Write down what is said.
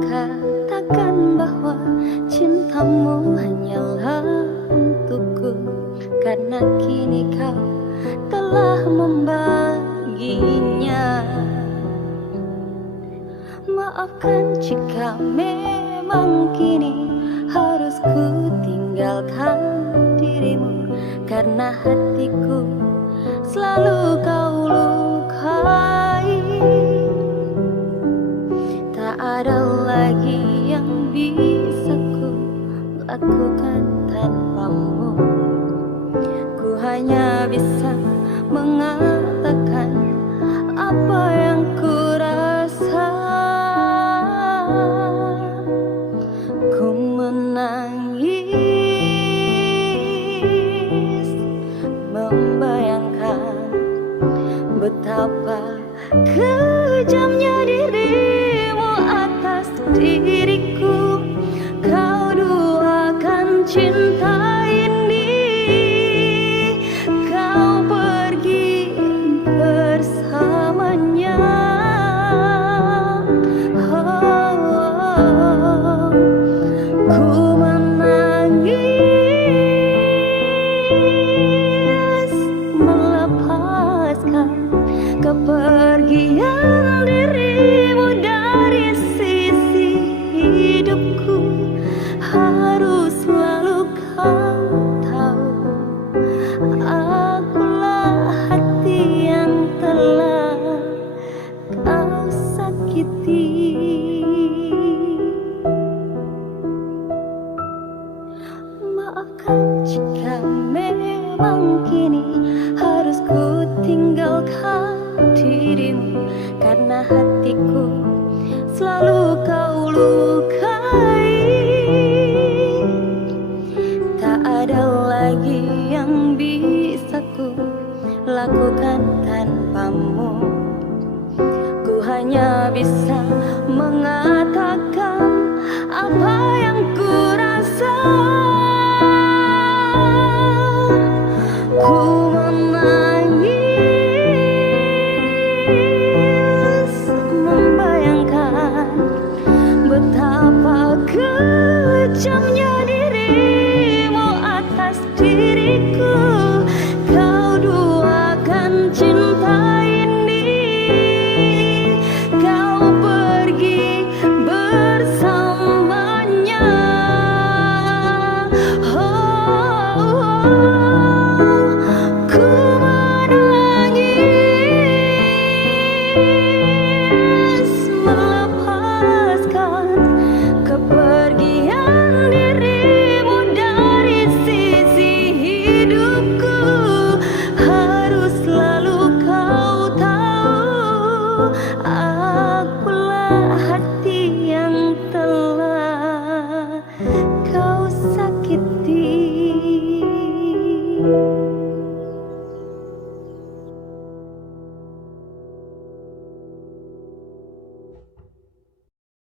katakan bahwa cintamu hanyalah untukku, karena kini kau telah membaginya. Maafkan jika memang kini harus ku tinggalkan dirimu, karena hatiku selalu kau lukai. Tak ada lagi yang bisa ku lakukan tanpamu. Ku hanya bisa mengatakan apa yang ku rasa. Ku menangis membayangkan betapa kejamnya dirimu atas diriku. Kau duakan cinta ini, kau pergi bersamanya. Ku menangis melepaskan kepergian dirimu dari sisi hidupku. Harus selalu kau tahu, akulah hati yang telah kau sakiti. Maafkan jika memang kini harus ku tinggalkan dirimu, karena hatiku selalu kau lukai. Tak ada lagi yang bisa ku lakukan tanpamu. Ku hanya bisa